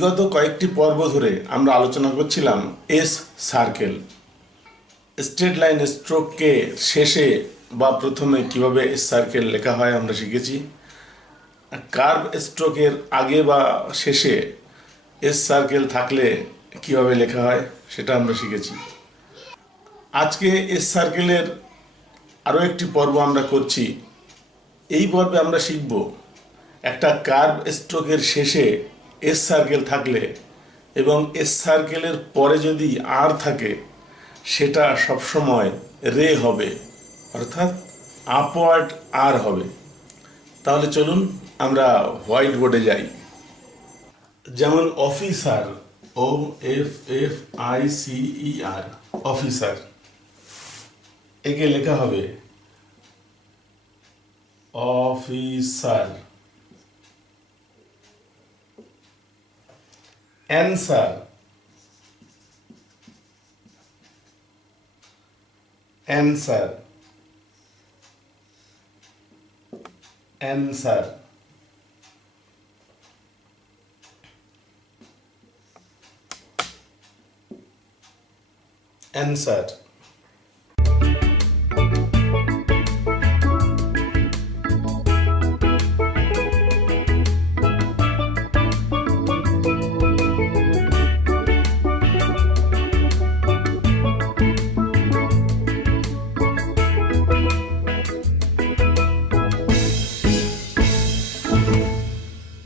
বিগত কয়েকটি পর্ব ধরে আমরা আলোচনা করছিলাম এস সার্কেল। স্ট্রেট লাইন স্ট্রোককে শেষে বা প্রথমে কিভাবে এস সার্কেল লেখা হয় আমরা শিখেছি। কার্ভ স্ট্রোকের আগে বা শেষে এস সার্কেল থাকলে কিভাবে লেখা হয় সেটা আমরা শিখেছি। আজকে এস সার্কেলের আরও একটি পর্ব আমরা করছি। এই পর্বে আমরা শিখব একটা কার্ভ স্ট্রোকের শেষে এস সার্কেল থাকলে এবং এস সার্কেলের পরে যদি আর থাকে সেটা সবসময় রে হবে, অর্থাৎ আপওয়ার্ড আর হবে। তাহলে চলুন আমরা হোয়াইট বোর্ডে যাই। যেমন officer, O F F I C E R, officer, একে লেখা হবে officer. Answer, answer, answer. Answer.